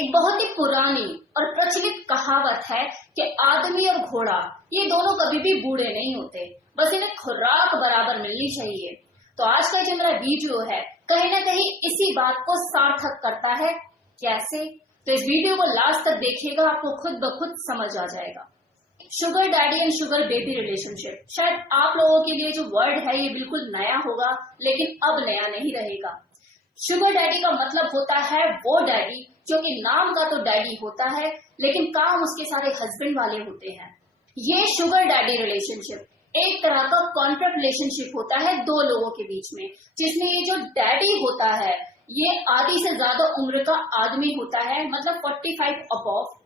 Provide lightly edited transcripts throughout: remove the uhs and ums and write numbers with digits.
एक बहुत ही पुरानी और प्रचलित कहावत है कि आदमी और घोड़ा ये दोनों कभी भी बूढ़े नहीं होते, बस इन्हें खुराक बराबर मिलनी चाहिए। तो आज का जो मेरा वीडियो है कहीं ना कहीं इसी बात को सार्थक करता है। कैसे? तो इस वीडियो को लास्ट तक देखिएगा, आपको खुद ब खुद समझ आ जाएगा। Sugar daddy and sugar baby relationship, शायद आप लोगों के लिए जो वर्ड है ये बिल्कुल नया होगा, लेकिन अब नया नहीं रहेगा। शुगर डैडी का मतलब होता है वो डैडी जो कि नाम का तो डैडी होता है, लेकिन काम उसके सारे हस्बैंड वाले होते हैं। ये शुगर डैडी रिलेशनशिप एक तरह का कॉन्ट्रैक्ट रिलेशनशिप होता है दो लोगों के बीच में, जिसमें ये जो डैडी होता है ये आधी से ज्यादा उम्र का आदमी होता है, मतलब 45 अबव,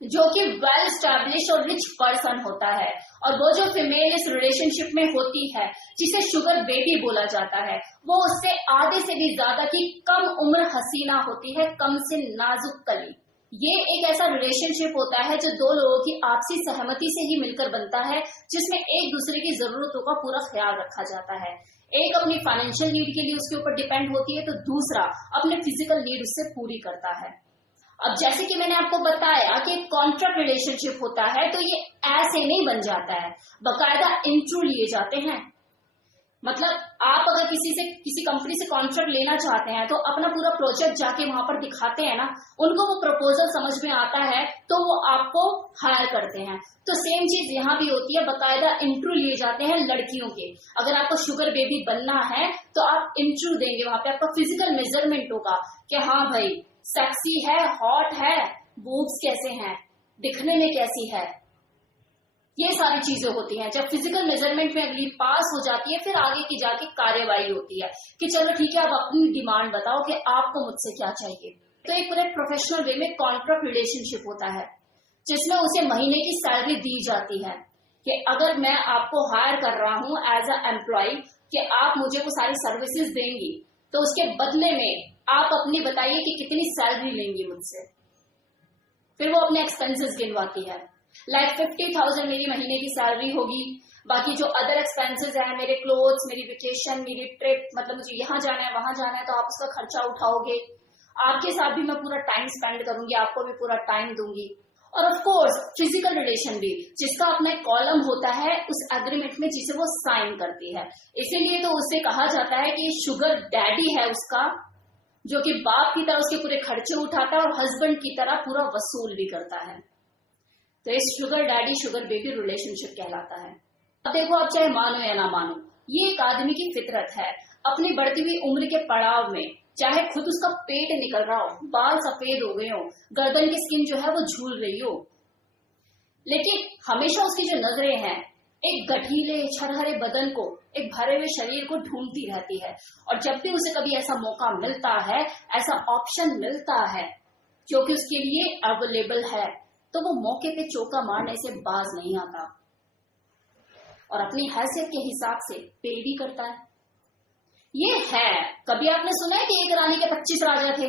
जो कि वेल स्टैब्लिश और रिच पर्सन होता है। और वो जो फीमेल इस रिलेशनशिप में होती है जिसे शुगर बेबी बोला जाता है, वो उससे आधे से भी ज्यादा की कम उम्र हसीना होती है, कम से नाजुक कली। ये एक ऐसा रिलेशनशिप होता है जो दो लोगों की आपसी सहमति से ही मिलकर बनता है, जिसमें एक दूसरे की जरूरतों का पूरा ख्याल रखा जाता है। एक अपनी फाइनेंशियल नीड के लिए उसके ऊपर डिपेंड होती है, तो दूसरा अपने फिजिकल नीड उससे पूरी करता है। अब जैसे कि मैंने आपको बताया कि कॉन्ट्रैक्ट रिलेशनशिप होता है, तो ये ऐसे नहीं बन जाता है, बकायदा इंट्रू लिए जाते हैं। मतलब आप अगर किसी कंपनी से कॉन्ट्रैक्ट लेना चाहते हैं तो अपना पूरा प्रोजेक्ट जाके वहां पर दिखाते हैं ना, उनको वो प्रपोजल समझ में आता है तो वो आपको हायर करते हैं। तो सेम चीज यहाँ भी होती है, बकायदा इंट्रू लिए जाते हैं लड़कियों के। अगर आपको शुगर बेबी बनना है तो आप इंट्रू देंगे, वहां पे आपका फिजिकल मेजरमेंट होगा कि हाँ भाई सेक्सी है, हॉट है, बूब्स कैसे हैं, दिखने में कैसी है, ये सारी चीजें होती हैं। जब फिजिकल मेजरमेंट में अगली पास हो जाती है, फिर आगे की जाके कार्यवाही होती है कि चलो ठीक है, अब अपनी डिमांड बताओ कि आपको मुझसे क्या चाहिए। तो एक पूरे प्रोफेशनल वे में कॉन्ट्रैक्ट रिलेशनशिप होता है, जिसमें उसे महीने की सैलरी दी जाती है कि अगर मैं आपको हायर कर रहा हूं एज अ एम्प्लॉय कि आप मुझे वो सारी सर्विसेज देंगी, तो उसके बदले में आप अपनी बताइए कि कितनी सैलरी लेंगी मुझसे। फिर वो अपने एक्सपेंसेस गिनवाती है, लाइक 50,000 मेरी महीने की सैलरी होगी, बाकी जो अदर एक्सपेंसेस है, मेरे क्लोथ्स, मेरी वेकेशन, मेरी ट्रिप, मतलब मुझे यहाँ जाना है वहां जाना है तो आप उसका खर्चा उठाओगे, आपके साथ भी मैं पूरा टाइम स्पेंड करूंगी, आपको भी पूरा टाइम दूंगी। और ऑफ कोर्स फिजिकल रिलेशन भी, जिसका अपना एक कॉलम होता है उस एग्रीमेंट में जिसे वो साइन करती है। इसीलिए तो उसे कहा जाता है कि शुगर डैडी है उसका, जो कि बाप की तरह उसके पूरे खर्चे उठाता है और हस्बैंड की तरह पूरा वसूल भी करता है। तो इस sugar daddy sugar baby relationship कहलाता है। अब देखो, आप चाहे मानो या ना मानो, ये एक आदमी की फितरत है। अपनी बढ़ती हुई उम्र के पड़ाव में चाहे खुद उसका पेट निकल रहा हो, बाल सफेद हो गए हो, गर्दन की स्किन जो है वो झूल रही हो, लेकिन हमेशा उसकी जो नजरें हैं एक गठीले छरहरे बदन को, एक भरे हुए शरीर को ढूंढती रहती है। और जब भी उसे कभी ऐसा मौका मिलता है, ऐसा ऑप्शन मिलता है जो कि उसके लिए अवेलेबल है, तो वो मौके पे चौका मारने से बाज नहीं आता और अपनी हैसियत के हिसाब से पे भी करता है। ये है, कभी आपने सुना है कि एक रानी के 25 राजा थे,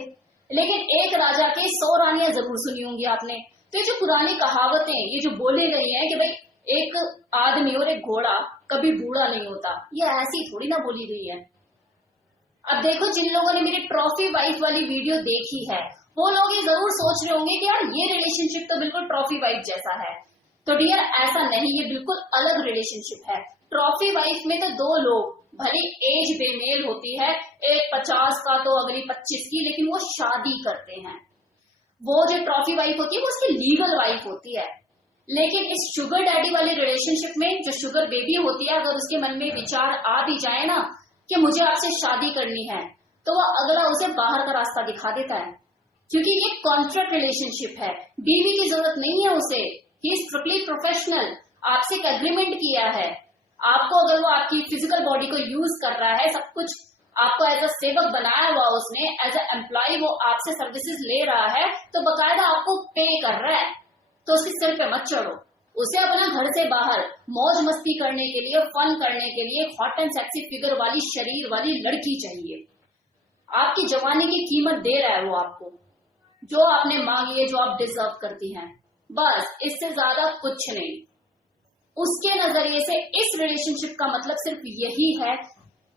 लेकिन एक राजा के 100 रानियां जरूर सुनी होंगी आपने। तो ये जो पुरानी कहावतें, ये जो बोली गई हैं कि भाई एक आदमी और एक घोड़ा कभी बूढ़ा नहीं होता, ये ऐसी थोड़ी ना बोली गई है। अब देखो, जिन लोगों ने मेरी ट्रॉफी वाइफ वाली वीडियो देखी है वो लोग ये जरूर सोच रहे होंगे कि यार ये रिलेशनशिप तो बिल्कुल ट्रॉफी वाइफ जैसा है। तो डियर ऐसा नहीं, ये बिल्कुल अलग रिलेशनशिप है। ट्रॉफी वाइफ में तो दो लोग, भले एज बेमेल होती है, एक 50 का तो अगली 25 की, लेकिन वो शादी करते हैं। वो जो ट्रॉफी वाइफ होती है वो उसकी लीगल वाइफ होती है। लेकिन इस शुगर डैडी वाले रिलेशनशिप में जो शुगर बेबी होती है, अगर उसके मन में विचार आ भी जाए ना कि मुझे आपसे शादी करनी है, तो वह अगला उसे बाहर का रास्ता दिखा देता है, क्योंकि ये कॉन्ट्रैक्ट रिलेशनशिप है। बीवी की जरूरत नहीं है उसे, ही इज स्ट्रिक्टली प्रोफेशनल। आपसे एक एग्रीमेंट किया है, आपको अगर वो आपकी फिजिकल बॉडी को यूज कर रहा है, सब कुछ आपको एज अ सेवक बनाया हुआ उसने, एज अ एम्प्लॉय वो आपसे सर्विसेज ले रहा है, तो बकायदा आपको पे कर रहा है, तो उसके सिर पे मत चढ़ो। उसे अपना घर से बाहर मौज मस्ती करने के लिए, फन करने के लिए हॉट एंड सेक्सी फिगर वाली, शरीर वाली लड़की चाहिए। आपकी जवानी की कीमत दे रहा है वो आपको, जो आपने मांगी है, जो आप डिजर्व करती हैं, बस इससे ज्यादा कुछ नहीं। उसके नजरिए से इस रिलेशनशिप का मतलब सिर्फ यही है,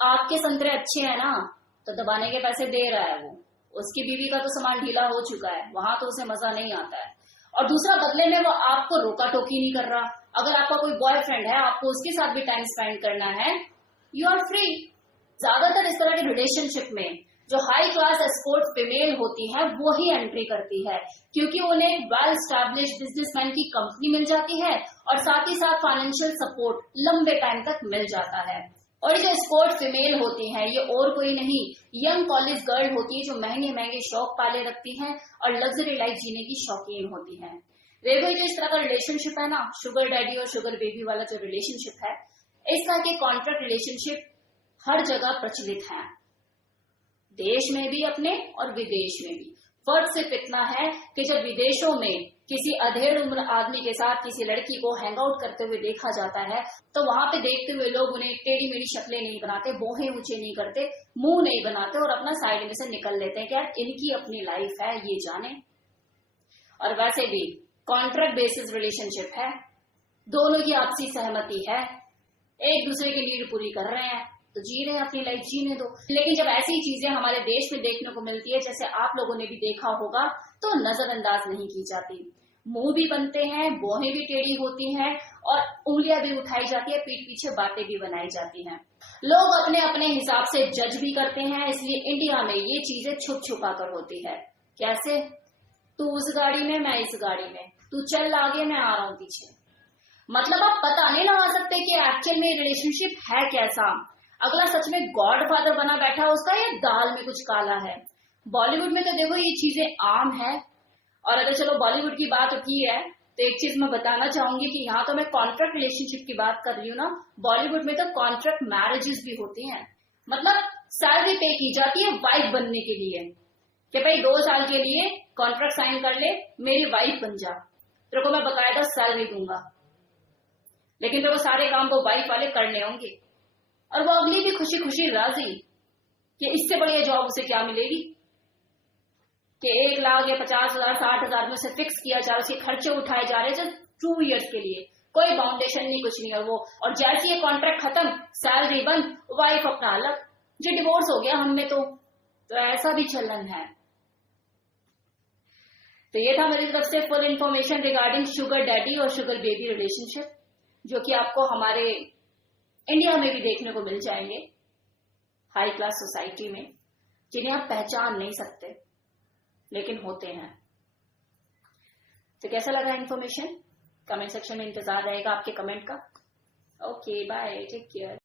आपके संतरे अच्छे हैं ना, तो दबाने के पैसे दे रहा है वो, उसकी बीवी का तो सामान ढीला हो चुका है, वहां तो उसे मजा नहीं आता है। और दूसरा, बदले में वो आपको रोका टोकी नहीं कर रहा। अगर आपका कोई बॉयफ्रेंड है, आपको उसके साथ भी टाइम स्पेंड करना है, यू आर फ्री। ज्यादातर इस तरह के रिलेशनशिप में जो हाई क्लास एस्कॉर्ट फीमेल होती है वो ही एंट्री करती है, क्योंकि उन्हें वेल स्टैब्लिश बिजनेसमैन की कंपनी मिल जाती है और साथ ही साथ फाइनेंशियल सपोर्ट लंबे टाइम तक मिल जाता है। और जो एस्कॉर्ट फीमेल होती है ये और कोई नहीं, यंग कॉलेज गर्ल होती है जो महंगे महंगे शौक पाले रखती हैं और लग्जरी लाइफ जीने की शौकीन होती हैं। वे जो इस तरह का रिलेशनशिप है ना, शुगर डैडी और शुगर बेबी वाला जो रिलेशनशिप है, इस तरह के कॉन्ट्रैक्ट रिलेशनशिप हर जगह प्रचलित हैं, देश में भी अपने और विदेश में भी। फर्क सिर्फ इतना है कि जब विदेशों में किसी अधेड़ उम्र आदमी के साथ किसी लड़की को हैंग आउट करते हुए देखा जाता है तो वहां पे देखते हुए लोग उन्हें टेढ़ी मेढ़ी शक्लें नहीं बनाते, बोहे ऊंचे नहीं करते, मुंह नहीं बनाते और अपना साइड में से निकल लेते हैं कि यार इनकी अपनी लाइफ है, ये जाने। और वैसे भी कॉन्ट्रैक्ट बेसिस रिलेशनशिप है, दोनों की आपसी सहमति है, एक दूसरे की नीड पूरी कर रहे हैं तो जी रहे हैं अपनी लाइफ, जीने दो। लेकिन जब ऐसी चीजें हमारे देश में देखने को मिलती है, जैसे आप लोगों ने भी देखा होगा, तो नजरअंदाज नहीं की जाती। मुंह भी बनते हैं, बोहें भी टेढ़ी होती हैं और उंगलियां भी उठाई जाती है, पीठ पीछे बातें भी बनाई जाती हैं। लोग अपने अपने हिसाब से जज भी करते हैं, इसलिए इंडिया में ये चीजें छुप छुपा कर होती है। कैसे? तू उस गाड़ी में, मैं इस गाड़ी में, तू चल आगे, मैं आ रहा हूं पीछे। मतलब आप पता नहीं लगा सकते कि एक्चुअल में रिलेशनशिप है कैसा। अगला सच में गॉड फादर बना बैठा उसका या दाल में कुछ काला है। बॉलीवुड में तो देखो ये चीजें आम है। और अगर चलो बॉलीवुड की बात उठी है तो एक चीज मैं बताना चाहूंगी कि यहाँ तो मैं कॉन्ट्रैक्ट रिलेशनशिप की बात कर रही हूँ ना, बॉलीवुड में तो कॉन्ट्रैक्ट मैरिजेस भी होती हैं। मतलब सैलरी पे की जाती है वाइफ बनने के लिए कि भाई 2 साल के लिए कॉन्ट्रैक्ट साइन कर ले, मेरी वाइफ बन जा, तेरे को मैं बकायदा सैलरी दूंगा। लेकिन तेरे को सारे काम वो वाइफ वाले करने होंगे और वो अगली भी खुशी खुशी राजी कि इससे बढ़िया जॉब उसे क्या मिलेगी कि 1 लाख या 50,000 60,000 में उसे फिक्स किया जा रहा है, उसके खर्चे उठाए जा रहे हैं जस्ट 2 इयर्स के लिए, कोई बाउंडेशन नहीं, कुछ नहीं है वो। और जैसे ये कॉन्ट्रैक्ट खत्म, सैलरी बंद, वाइफ अपना अलग, जो डिवोर्स हो गया हमने तो ऐसा भी चलन है। तो ये था मेरी तरफ से full information regarding sugar daddy और शुगर बेबी रिलेशनशिप, जो कि आपको हमारे इंडिया में भी देखने को मिल जाएंगे, हाई क्लास सोसाइटी में, जिन्हें आप पहचान नहीं सकते लेकिन होते हैं। तो कैसा लगा इन्फॉर्मेशन? कमेंट सेक्शन में इंतजार रहेगा आपके कमेंट का। Okay bye, take care.